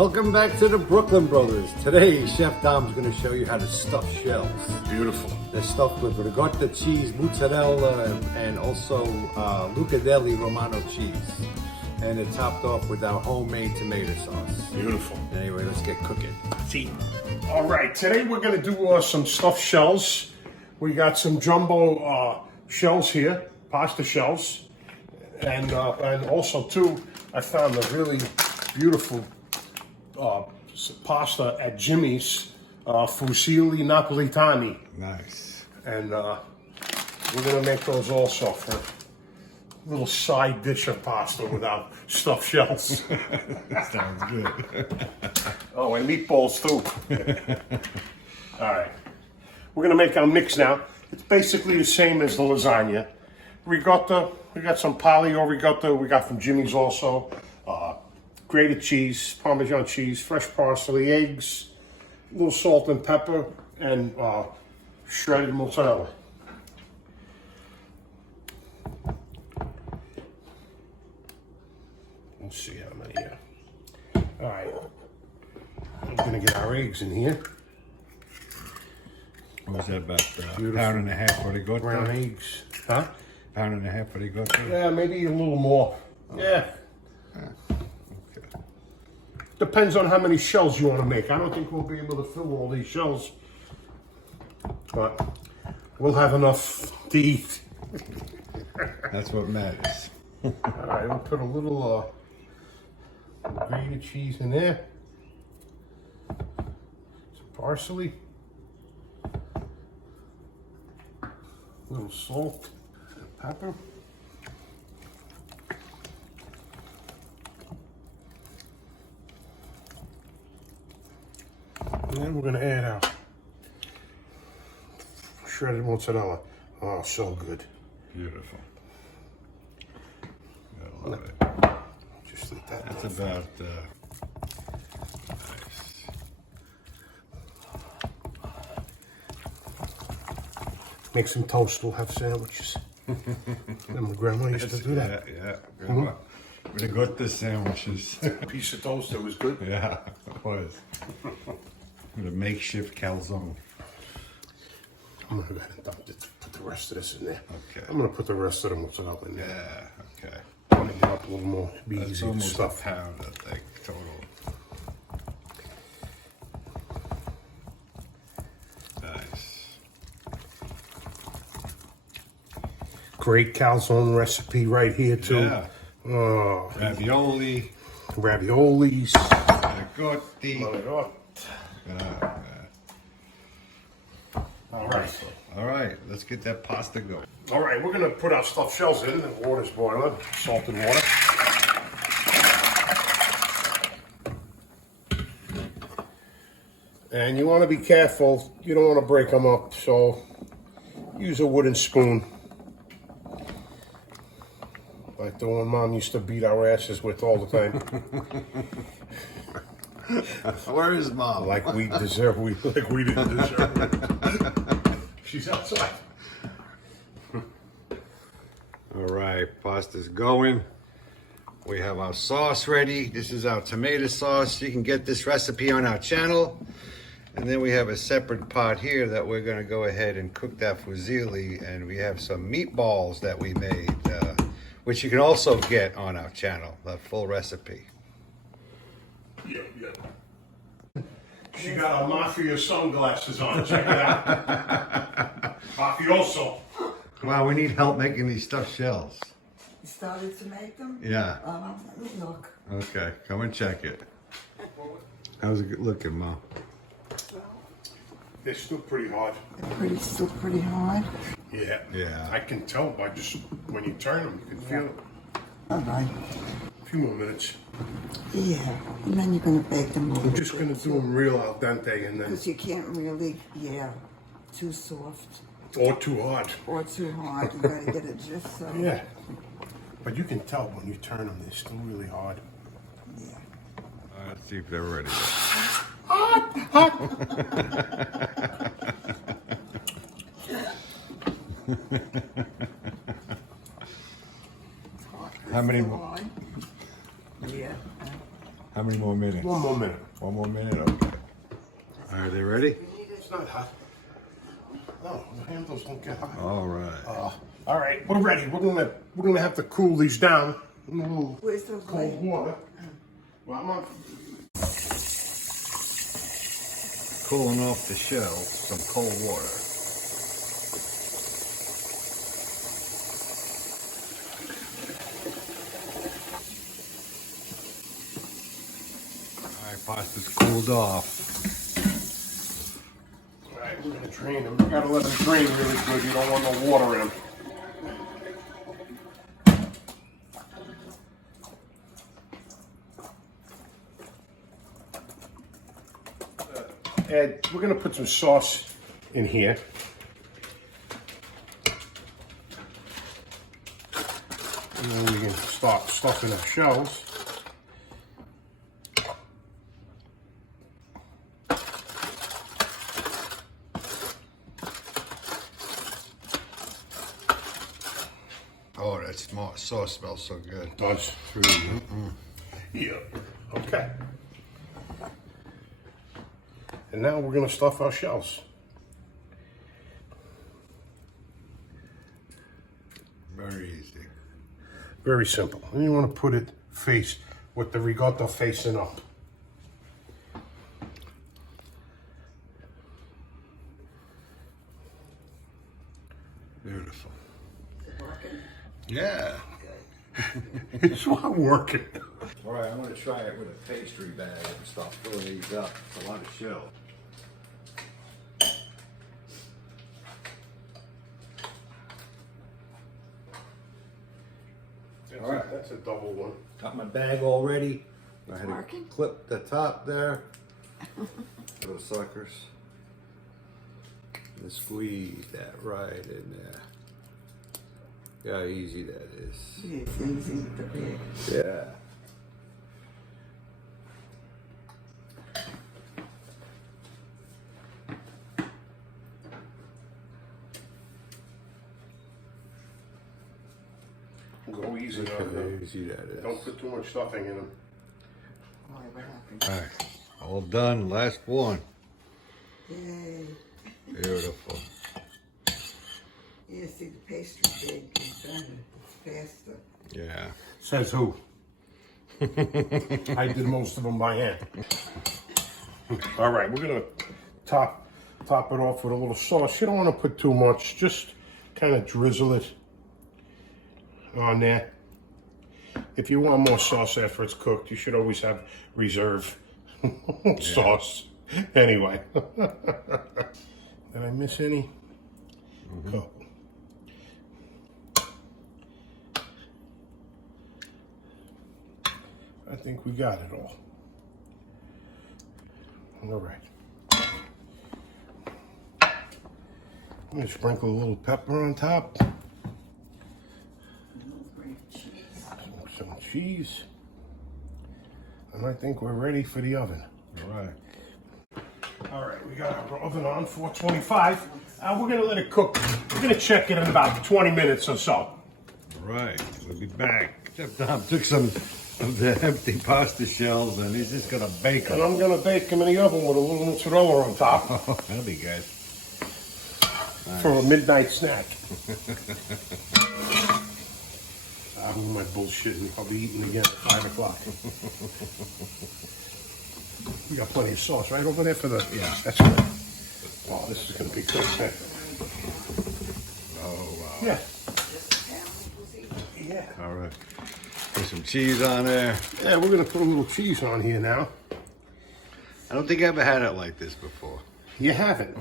Welcome back to the Brooklyn Brothers. Today, Chef Dom's going to show you how to stuff shells. Beautiful. They're stuffed with ricotta cheese, mozzarella, and also Ricotta and Romano cheese. And they're topped off with our homemade tomato sauce. Beautiful. Anyway, let's get cooking. See. All right, today we're going to do some stuffed shells. We got some jumbo shells here, pasta shells. And also, too, I found a really beautiful pasta at Jimmy's, fusilli napolitani. Nice. And we're gonna make those also for a little side dish of pasta without stuffed shells. Sounds good. Oh, and meatballs too. All right, we're gonna make our mix now. It's basically the same as the lasagna. Ricotta, we got some paleo ricotta we got from Jimmy's also. Grated cheese, Parmesan cheese, fresh parsley, eggs, a little salt and pepper, and shredded mozzarella. Let's see how many here. All right, I'm gonna get our eggs in here. What was that, about a pound and a half for the goat? Brown eggs, huh? Pound and a half for the goat? Yeah, maybe a little more. Yeah. Depends on how many shells you want to make. I don't think we'll be able to fill all these shells, but we'll have enough to eat. That's what matters. All right, we'll put a little grated cheese in there, some parsley, a little salt and pepper. And then we're gonna add our shredded mozzarella. Oh, so good. Beautiful. I love it. Just let that. That's about nice. Make some toast. We'll have sandwiches. And my grandma used to do that. Yeah. Grandma. We got the sandwiches. A piece of toast that was good. Yeah, it was. With a makeshift calzone. I'm gonna go ahead and put the rest of this in there. Okay. I'm gonna put the rest of the mozzarella in there. Yeah, okay. I'm gonna get up a little more. Be That's easy to almost a stuff. pound, I think, total. Nice. Great calzone recipe right here too. Yeah. Oh, Ravioli. raviolis. Ricotti. All right. All right, let's get that pasta going. All right, we're gonna put our stuffed shells in. The water's boiling, salted water. And you want to be careful. You don't want to break them up, so use a wooden spoon. Like the one Mom used to beat our asses with all the time. Where is Mom? Like we didn't deserve it. She's outside. All right, pasta's going. We have our sauce ready. This is our tomato sauce. You can get this recipe on our channel. And then we have a separate pot here that we're gonna go ahead and cook that fusilli. And we have some meatballs that we made, which you can also get on our channel, the full recipe. Yeah. She got her mafia sunglasses on. Check it out. Mafioso. Wow, we need help making these stuffed shells. You started to make them? Yeah. Let me look. Okay, come and check it. How's it looking, Mom? They're still pretty hard. They're still pretty hard. Yeah. Yeah. I can tell by just when you turn them, you can feel it. All right. A few more minutes. Yeah. And then you're going to bake them a I'm little just going to do them real al dente and then, because you can't really, too soft or too hard. or too hard. You got to get it just so. Yeah. But you can tell when you turn them, they're still really hard. Yeah. Let's see if they're ready. How many more? Yeah. How many more minutes? 1 more minute. 1 more minute? Okay. Are they ready? It's not hot. No, the handles don't get hot. All right. All right, we're ready. We're gonna have to cool these down in a little Where's the cold light? water. Well, I'm on. Cooling off the shell, some cold water. All right, pasta's cooled off. All right, we're gonna drain them. You gotta let them drain really good. You don't want no water in them. Ed, we're gonna put some sauce in here. And then we can start stuffing our shells. Oh, that sauce smells so good. It does. Yeah. Okay. And now we're gonna stuff our shells. Very easy. Very simple. And you want to put it face with the ricotta facing up. Beautiful. Working? Yeah. It's not working. All right, I'm gonna try it with a pastry bag and start filling these up. It's a lot of shell. All right. That's a double one. Got my bag all ready. I had to Working? clip the top there. Those suckers. And squeeze that right in there. See how easy that is. It's easy with the bag. Yeah. Go easy on Look how them. easy that is. Don't put too much stuffing in them. Why, what happened? All right. All done. Last one. Yay. Beautiful. Yeah, see, the pastry bag is better. It's faster. Yeah. Says who? I did most of them by hand. All right, we're gonna top it off with a little sauce. You don't want to put too much. Just kind of drizzle it on there. If you want more sauce after it's cooked, you should always have reserve sauce. Anyway, did I miss any? Couple. I think we got it all. All right. I'm gonna sprinkle a little pepper on top. Some cheese. And I think we're ready for the oven. All right. All right, we got our oven on 425. We're gonna let it cook. We're gonna check it in about 20 minutes or so. All right. We'll be back. Chef Tom took some of the empty pasta shells and he's just gonna bake And them. I'm gonna bake them in the oven with a little mozzarella on top Oh, that'll be good. for a midnight snack. I'm with my bullshit and I'll be eating again at 5 o'clock. We got plenty of sauce right over there for the. Yeah. That's good. Oh, this is gonna be good. Oh, wow. Yeah. Yeah. All right. Put some cheese on there. Yeah, we're gonna put a little cheese on here now. I don't think I ever had it like this before. You haven't.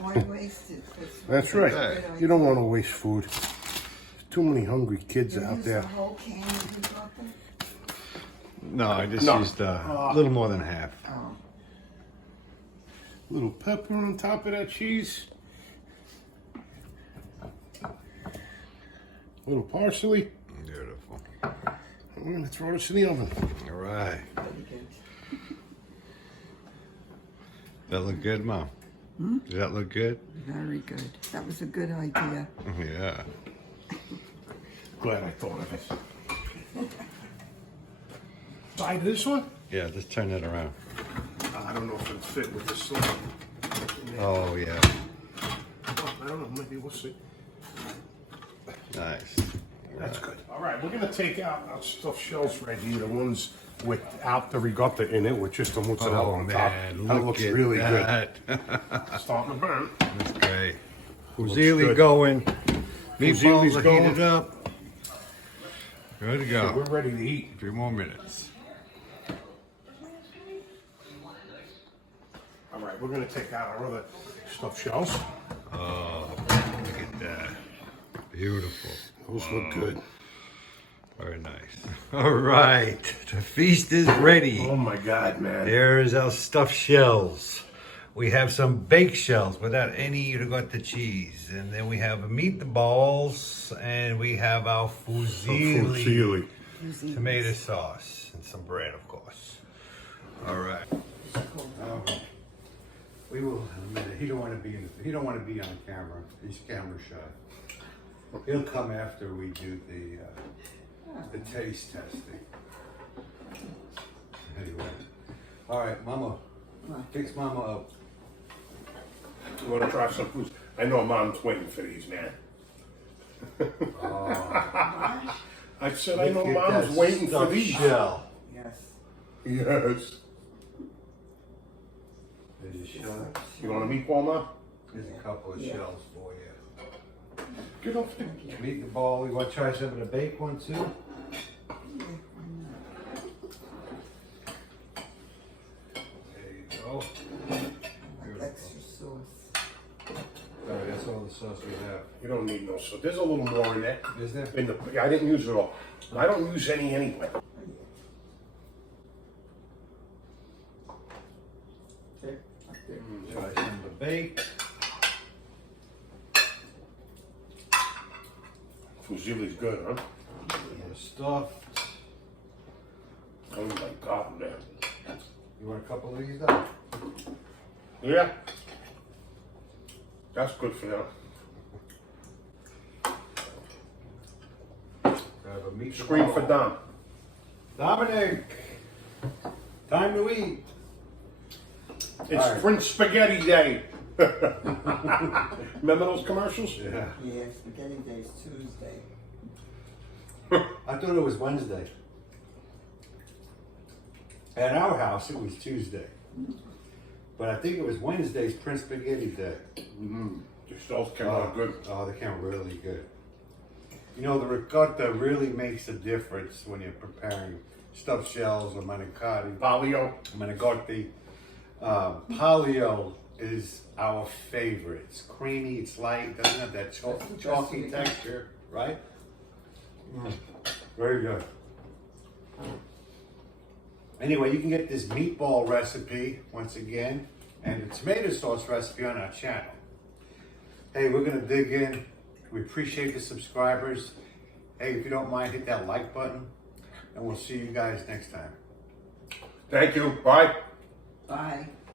Why waste it? That's right. Okay. You don't want to waste food. There's too many hungry kids out Use there. the whole can of ricotta? No, I just No. used a little more than half. Oh, Little pepper on top of that cheese. Little parsley. Beautiful. We're gonna throw this in the oven. All right. very good. That look good, Mom? Does that look good? Very good. That was a good idea. Yeah. Glad I thought of it. side of this one? Yeah, just turn that around. I don't know if it'll fit with the slab. Oh, yeah. Oh, I don't know, maybe we'll see. Nice. That's good. All right, we're gonna take out our stuffed shells right here, the ones without the ricotta in it, with just the mozzarella Oh, on top. man, That look looks at really that. good. Starting to burn. That's great. Looks Fusilli good. going. Fusilli's Meatballs are going. heated up. Good to go. We're ready to eat. 3 more minutes. All right, we're gonna take out our other stuffed shells. Oh, look at that. Beautiful. Those look good. Very nice. All right, the feast is ready. Oh my God, man. There's our stuffed shells. We have some baked shells without any ricotta cheese. And then we have meatballs, and we have our fusilli tomato sauce, and some bread, of course. All right. We will. He don't want to be. He don't want to be on camera. He's camera shy. He'll come after we do the taste testing. Anyway. All right, Mama. Fix Mama up. You wanna try some food? I know Mom's waiting for these, man. I said I know Look at Mom's that waiting for stuffed these. shell. Yes. Yes. There's a shell. You want a meatball, Mom? There's a couple of shells for you. Get off the... Meatball. You want to try some of the baked one too? There you go. Extra sauce. All right, that's all the sauce we have. You don't need no sauce. There's a little more in there. Is there? I didn't use it all. I don't use any anyway. Try some of the baked. Fusilli's good, huh? The stuffed. Oh my God, man. You want a couple of these though? Yeah. That's good for now. Grab a meatball. Scream for Dom. Dominic! Time to eat. It's All right. Prince Spaghetti Day. Remember those commercials? Yeah. Yeah, spaghetti day's Tuesday. I thought it was Wednesday. At our house, it was Tuesday. But I think it was Wednesday's Prince Spaghetti Day. Those came out good. Oh, they came really good. You know, the ricotta really makes a difference when you're preparing stuffed shells or manicotti. Palio. Manicotti. Palio is our favorite. It's creamy, it's light, doesn't have that chalky texture, right? Very good. Anyway, you can get this meatball recipe, once again, and the tomato sauce recipe on our channel. Hey, we're going to dig in. We appreciate the subscribers. Hey, if you don't mind, hit that like button, and we'll see you guys next time. Thank you. Bye. Bye.